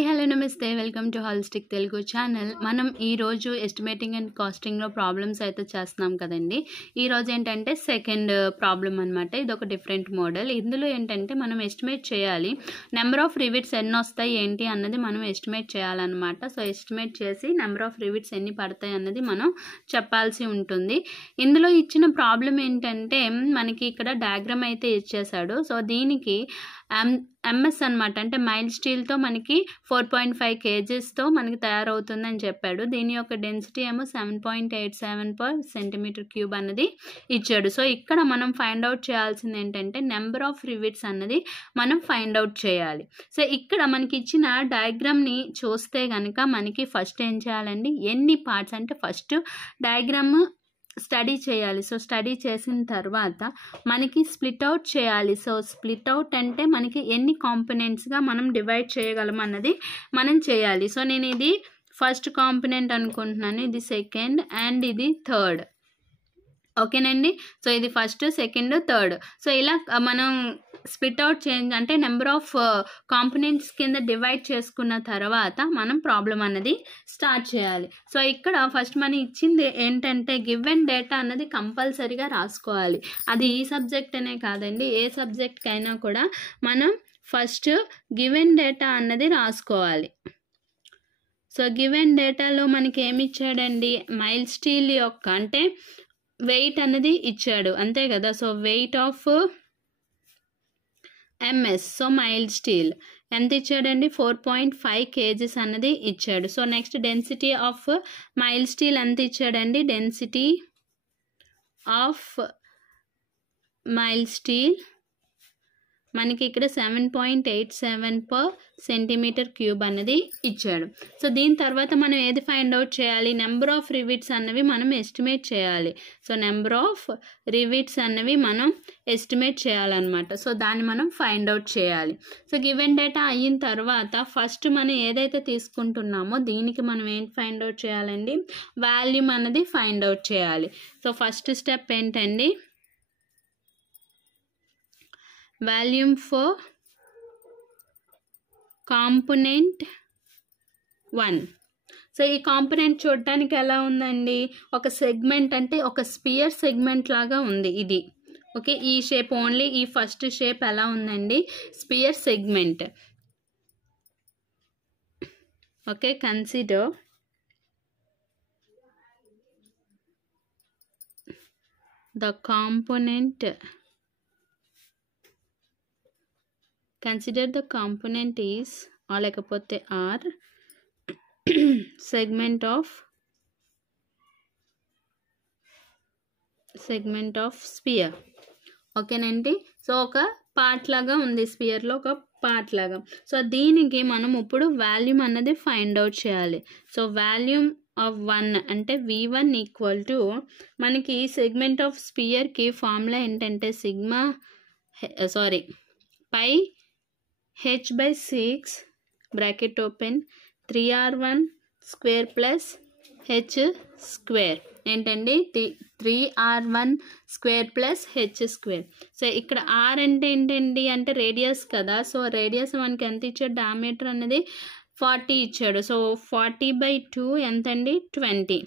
Hi hello నమస్తే welcome to holistic Telugu channel. మనం ఈరోజు ఎస్టిమేటింగ్ అండ్ కాస్టింగ్లో ప్రాబ్లమ్స్ అయితే చేస్తున్నాం కదండి. ఈరోజు ఏంటంటే సెకండ్ ప్రాబ్లం అనమాట. ఇది ఒక డిఫరెంట్ మోడల్. ఇందులో ఏంటంటే మనం ఎస్టిమేట్ చేయాలి, నెంబర్ ఆఫ్ రివిట్స్ ఎన్ని వస్తాయి ఏంటి అన్నది మనం ఎస్టిమేట్ చేయాలన్నమాట. సో ఎస్టిమేట్ చేసి నెంబర్ ఆఫ్ రివిట్స్ ఎన్ని పడతాయి అన్నది మనం చెప్పాల్సి ఉంటుంది. ఇందులో ఇచ్చిన ప్రాబ్లం ఏంటంటే మనకి ఇక్కడ డయాగ్రామ్ అయితే ఇచ్చేసాడు. సో దీనికి ఎంఎస్ అనమాట, అంటే మైల్ స్టీల్తో మనకి 4.5 kgsతో మనకి తయారవుతుందని చెప్పాడు. దీని యొక్క డెన్సిటీ ఏమో 7.87 per centimeter cube అన్నది ఇచ్చాడు. సో ఇక్కడ మనం ఫైండ్ అవుట్ చేయాల్సింది ఏంటంటే నెంబర్ ఆఫ్ రివిట్స్ అన్నది మనం ఫైండ్ అవుట్ చేయాలి. సో ఇక్కడ మనకి ఇచ్చిన డయాగ్రామ్ని చూస్తే కనుక మనకి ఫస్ట్ ఏం చేయాలండి, ఎన్ని పార్ట్స్ అంటే ఫస్ట్ డయాగ్రామ్ స్టడీ చేయాలి. సో స్టడీ చేసిన తర్వాత మనకి స్ప్లిట్ అవుట్ చేయాలి. సో స్ప్లిట్ అవుట్ అంటే మనకి ఎన్ని కాంపోనెంట్స్గా మనం డివైడ్ చేయగలం అన్నది మనం చేయాలి. సో నేను ఇది ఫస్ట్ కాంపోనెంట్ అనుకుంటున్నాను, ఇది సెకండ్ అండ్ ఇది థర్డ్. ఓకేనండి. సో ఇది ఫస్ట్, సెకండ్, థర్డ్. సో ఇలా మనం స్ప్లిట్ అవుట్ చేంజ్ అంటే నెంబర్ ఆఫ్ కాంపోనెంట్స్ కింద డివైడ్ చేసుకున్న తర్వాత మనం ప్రాబ్లం అన్నది స్టార్ట్ చేయాలి. సో ఇక్కడ ఫస్ట్ మనం ఇచ్చింది ఏంటంటే గివెన్ డేటా అన్నది కంపల్సరీగా రాసుకోవాలి. అది ఈ సబ్జెక్ట్ అనే కాదండి, ఏ సబ్జెక్ట్కి అయినా కూడా మనం ఫస్ట్ గివెన్ డేటా అన్నది రాసుకోవాలి. సో గివెన్ డేటాలో మనకి ఏమి ఇచ్చాడండి, మైల్ స్టీల్ యొక్క అంటే వెయిట్ అన్నది ఇచ్చాడు, అంతే కదా. So weight of MS, so mile steel ఎంత ఇచ్చాడండి, 4.5 kgs అన్నది ఇచ్చాడు. So next density of mile steel ఎంత ఇచ్చాడండి, డెన్సిటీ ఆఫ్ మైల్ స్టీల్ మనకి ఇక్కడ 7.87 per centimeter cube అన్నది ఇచ్చాడు. సో దీని తర్వాత మనం ఏది ఫైండ్ అవుట్ చేయాలి, నెంబర్ ఆఫ్ రివిట్స్ అన్నవి మనం ఎస్టిమేట్ చేయాలి. సో నెంబర్ ఆఫ్ రివిట్స్ అన్నవి మనం ఎస్టిమేట్ చేయాలన్నమాట. సో దాన్ని మనం ఫైండ్ అవుట్ చేయాలి. సో గివెన్ డేటా అయిన తర్వాత ఫస్ట్ మనం ఏదైతే తీసుకుంటున్నామో దీనికి మనం ఏం ఫైండ్ అవుట్ చేయాలండి, వాల్యూమ్ అన్నది ఫైండ్ అవుట్ చేయాలి. సో ఫస్ట్ స్టెప్ ఏంటండి, వాల్యూమ్ ఫర్ కాంపోనెంట్ 1. సో ఈ కాంపోనెంట్ చూడటానికి ఎలా ఉందండి, ఒక సెగ్మెంట్ అంటే ఒక స్పియర్ సెగ్మెంట్ లాగా ఉంది ఇది. ఓకే, ఈ షేప్ ఓన్లీ, ఈ ఫస్ట్ షేప్ ఎలా ఉందండి, sphere segment. Okay, consider the component, consider the component is or లేకపోతే r segment of sphere. ఓకేనండి. సో ఒక పార్ట్ లాగా ఉంది, స్పియర్లో ఒక పార్ట్ లాగా. సో దీనికి మనం ఇప్పుడు వాల్యూమ్ అన్నది ఫైండ్ అవుట్ చేయాలి. సో వాల్యూమ్ ఆఫ్ 1 అంటే v1 ఈక్వల్ టు మనకి సెగ్మెంట్ ఆఫ్ స్పియర్కి ఫార్ములా ఏంటంటే sigma pi h/6 bracket open 3r1 square plus h square ఏంటండి, 3r1 square plus h square. So ఇక్కడ r అంటే ఏంటండి అంటే రేడియస్ కదా. సో రేడియస్ మనకి ఎంత ఇచ్చాడు, డయామీటర్ అనేది 40 ఇచ్చాడు. సో 40/2 ఎంతండి, 20.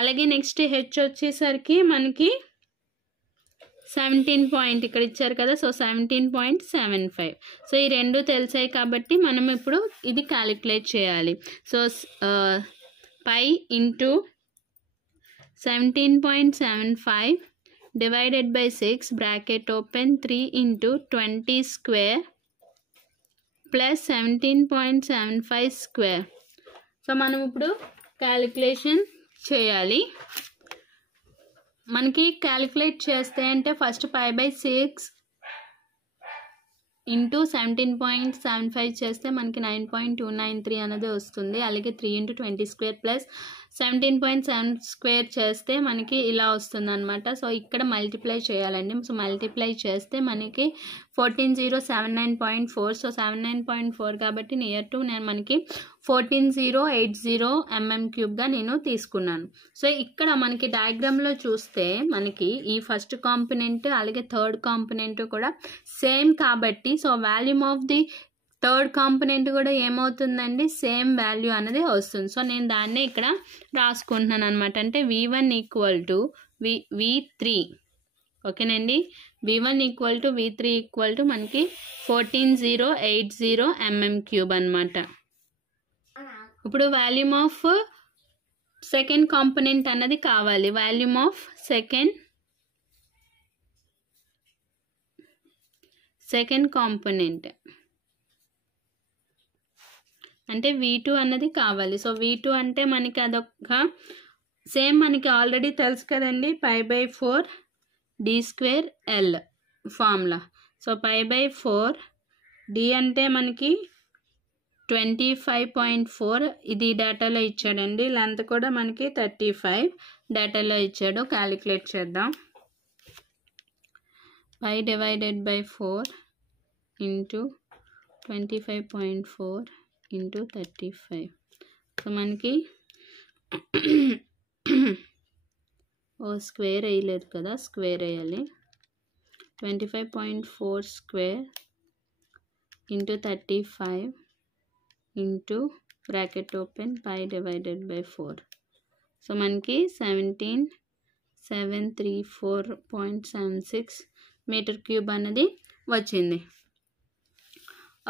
అలాగే నెక్స్ట్ h వచ్చేసరికి మనకి 17 పాయింట్ ఇక్కడ ఇచ్చారు కదా. సో 17.75. సో ఈ రెండు తెలిసాయి కాబట్టి మనం ఇప్పుడు ఇది క్యాలిక్యులేట్ చేయాలి. So pi into 17.75 divided by 6 bracket open 3 into 20 square plus 17.75 square. So మనం ఇప్పుడు క్యాలిక్యులేషన్ చేయాలి. మనకి క్యాలిక్యులేట్ చేస్తే అంటే ఫస్ట్ 5/6 ఇంటూ 17.75 చేస్తే మనకి 9.293 అనేది వస్తుంది. అలాగే 3 into 20 స్క్వేర్ ప్లస్ 17.7 స్క్వేర్ చేస్తే మనకి ఇలా వస్తుంది అనమాట. సో ఇక్కడ మల్టిప్లై చేయాలండి. సో మల్టిప్లై చేస్తే మనకి 14079.4. సో 79.4 కాబట్టి నియర్ టు నేను మనకి 14080 mm3గా నేను తీసుకున్నాను. సో ఇక్కడ మనకి డయాగ్రామ్లో చూస్తే మనకి ఈ ఫస్ట్ కాంపోనెంట్ అలాగే థర్డ్ కాంపోనెంట్ కూడా సేమ్ కాబట్టి so volume of the third component కూడా ఏమవుతుందండి, సేమ్ వాల్యూ అనేది వస్తుంది. సో నేను దాన్నే ఇక్కడ రాసుకుంటున్నాను అనమాట. అంటే V1 ఈక్వల్ టు V3, ఓకేనండి. V1 equal to V3 equal to మనకి 14080 mm³ అనమాట. ఇప్పుడు వాల్యూమ్ ఆఫ్ సెకండ్ కాంపోనెంట్ అన్నది కావాలి. వాల్యూమ్ ఆఫ్ సెకండ్ కాంపోనెంట్ అంటే V2 అన్నది కావాలి. సో V2 అంటే మనకి అదొక సేమ్ మనకి ఆల్రెడీ తెలుసు కదండి, π/4 d²L ఫార్ములా. సో π/4 d అంటే మనకి 25.4 ఇది డేటాలో ఇచ్చాడండి. లెంత్ కూడా మనకి 35 డేటాలో ఇచ్చాడు. క్యాలిక్యులేట్ చేద్దాం. π/4 ఇంటూ 25.4 ఇంటూ 35. సో మనకి స్క్వేర్ వేయలేదు కదా, స్క్వేర్ వేయాలి. 25.4 square into 35 into bracket open π/4. So మనకి 17734.76 m³ అనేది వచ్చింది.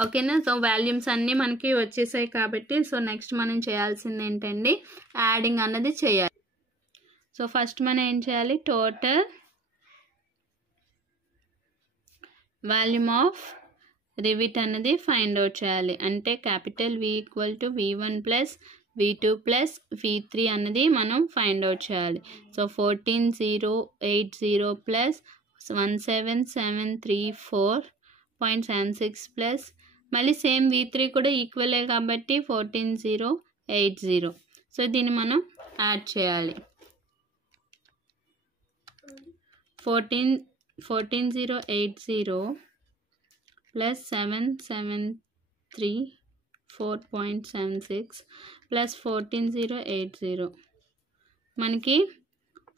ఓకేనా. సో వాల్యూమ్స్ అన్నీ మనకి వచ్చేసాయి కాబట్టి సో నెక్స్ట్ మనం చేయాల్సింది ఏంటండి, యాడింగ్ అన్నది చేయాలి. సో ఫస్ట్ మనం ఏం చేయాలి, టోటల్ వాల్యూమ్ ఆఫ్ రివిట్ అన్నది ఫైండ్ అవుట్ చేయాలి. అంటే capital V equal to V1 plus V2 plus V3 అన్నది మనం ఫైండ్ అవుట్ చేయాలి. సో 14080 ప్లస్ 17734.76 ప్లస్ మళ్ళీ సేమ్ V3 కూడా ఈక్వలే కాబట్టి 14080. సో దీన్ని మనం యాడ్ చేయాలి. 14080 ప్లస్ 773.4.76 ప్లస్ 14080 మనకి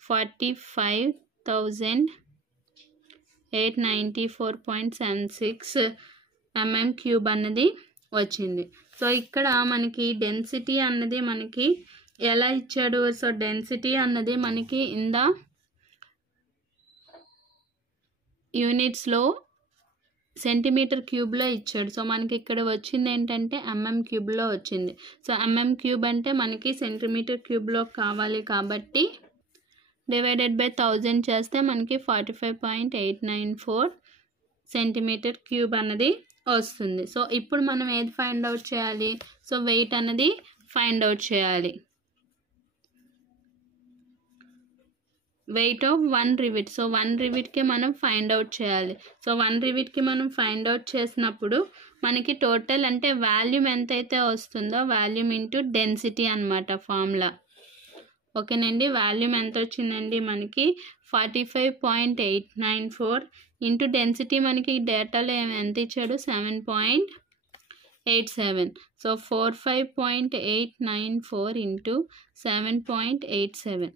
45,894.76 mm³ అన్నది వచ్చింది. సో ఇక్కడ మనకి డెన్సిటీ అన్నది మనకి ఎలా ఇచ్చాడు, సో డెన్సిటీ అన్నది మనకి ఇన్ ద యూనిట్స్లో సెంటీమీటర్ క్యూబ్లో ఇచ్చాడు. సో మనకి ఇక్కడ వచ్చింది ఏంటంటే mm³ వచ్చింది. సో mm³ అంటే మనకి సెంటీమీటర్ క్యూబ్లో కావాలి కాబట్టి డివైడెడ్ బై 1000 చేస్తే మనకి 45.894 cm³ అన్నది వస్తుంది. సో ఇప్పుడు మనం ఏది ఫైండ్ అవుట్ చేయాలి, సో వెయిట్ అన్నది ఫైండ్ అవుట్ చేయాలి. Weight of 1 rivet. సో 1 రివిట్కి మనం ఫైండ్ అవుట్ చేయాలి. సో 1 రివిట్కి మనం ఫైండ్ అవుట్ చేసినప్పుడు మనకి టోటల్ అంటే వాల్యూమ్ ఎంతైతే వస్తుందో వాల్యూమ్ ఇంటూ డెన్సిటీ అన్నమాట ఫార్ములా. ఓకేనండి. వాల్యూమ్ ఎంత వచ్చిందండి మనకి 45.894 ఇంటూ డెన్సిటీ మనకి డేటాలో ఎంత ఇచ్చాడు 7.87. సో 45.894 ఇంటూ 7.87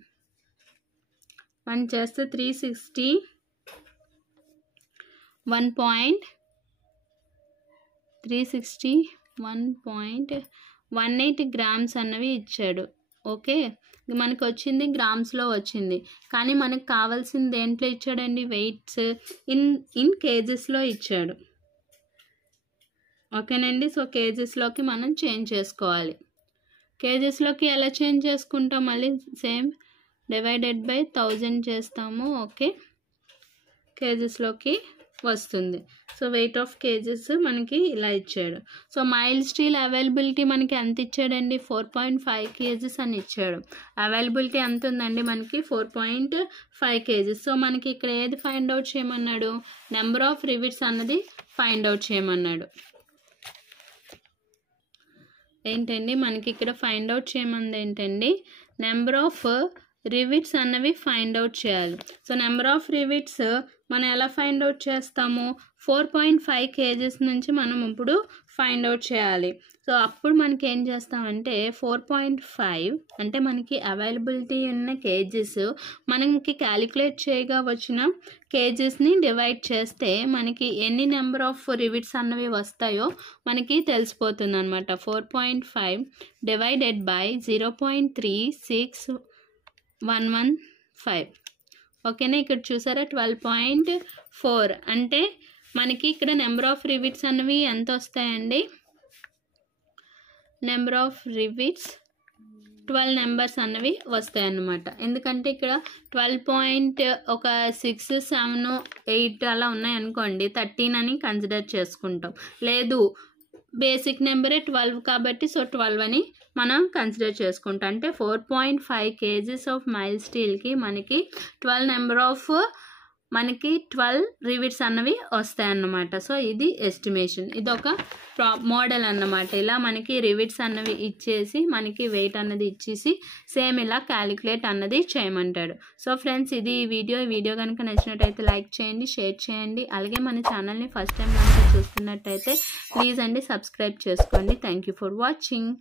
మనం చేస్తే 361.18 గ్రామ్స్ అన్నవి ఇచ్చాడు. ఓకే, మనకు వచ్చింది గ్రామ్స్లో వచ్చింది, కానీ మనకు కావాల్సింది దేంట్లో ఇచ్చాడండి, వెయిట్స్ ఇన్ కేజెస్లో ఇచ్చాడు. ఓకేనండి. సో కేజెస్లోకి మనం చేంజ్ చేసుకోవాలి. కేజెస్లోకి ఎలా చేంజ్ చేసుకుంటాం, మళ్ళీ సేమ్ డివైడెడ్ బై 1000 చేస్తాము. ఓకే, కేజెస్లోకి వస్తుంది. సో వెయిట్ ఆఫ్ కేజెస్ మనకి ఇలా ఇచ్చాడు. సో మైల్ స్టీల్ అవైలబిలిటీ మనకి ఎంత ఇచ్చాడండి, 4.5 kgs అని ఇచ్చాడు. అవైలబిలిటీ ఎంత ఉందండి మనకి 4.5 kgs. సో మనకి ఇక్కడ ఏది ఫైండ్ అవుట్ చేయమన్నాడు, నెంబర్ ఆఫ్ రివిట్స్ అన్నది ఫైండ్ అవుట్ చేయమన్నాడు. ఏంటండి మనకి ఇక్కడ ఫైండ్ అవుట్ చేయమంది ఏంటండి, నెంబర్ ఆఫ్ రివిట్స్ అన్నవి ఫైండ్ అవుట్ చేయాలి. సో నెంబర్ ఆఫ్ రివిట్స్ మనం ఎలా ఫైండ్ అవుట్ చేస్తాము, 4.5 kgs నుంచి మనం ఇప్పుడు ఫైండ్ అవుట్ చేయాలి. సో అప్పుడు మనకి ఏం చేస్తామంటే 4.5 అంటే మనకి అవైలబిలిటీ ఉన్న కేజెస్ మనకి క్యాలిక్యులేట్ చేయగా వచ్చిన కేజెస్ని డివైడ్ చేస్తే మనకి ఎన్ని నెంబర్ ఆఫ్ రివిట్స్ అన్నవి వస్తాయో మనకి తెలిసిపోతుంది అనమాట. 4.5 డివైడెడ్ బై 0.36115. ఓకేనా, ఇక్కడ చూసారా 12.4 అంటే మనకి ఇక్కడ నెంబర్ ఆఫ్ రివిట్స్ అన్నవి ఎంత వస్తాయండి, నెంబర్ ఆఫ్ రివిట్స్ 12 నెంబర్స్ అన్నవి వస్తాయి అన్నమాట. ఎందుకంటే ఇక్కడ 12.6 7 8 అలా ఉన్నాయనుకోండి 13 అని కన్సిడర్ చేసుకుంటాం. లేదు బేసిక్ నెంబరే 12 కాబట్టి సో 12 అని మనం కన్సిడర్ చేసుకుంటాం. అంటే 4.5 కేజీస్ ఆఫ్ మైల్ స్టీల్కి మనకి 12 నెంబర్ ఆఫ్ మనకి 12 రివిట్స్ అన్నవి వస్తాయన్నమాట. సో ఇది ఎస్టిమేషన్, ఇది ఒక మోడల్ అన్నమాట. ఇలా మనకి రివిట్స్ అన్నవి ఇచ్చేసి మనకి వెయిట్ అన్నది ఇచ్చేసి సేమ్ ఇలా క్యాలిక్యులేట్ అన్నది చేయమంటాడు. సో ఫ్రెండ్స్ ఇది ఈ వీడియో కనుక నచ్చినట్టయితే లైక్ చేయండి, షేర్ చేయండి. అలాగే మన ఛానల్ని ఫస్ట్ టైం కనుక చూస్తున్నట్టయితే ప్లీజ్ అండి సబ్స్క్రైబ్ చేసుకోండి. Thank you for watching.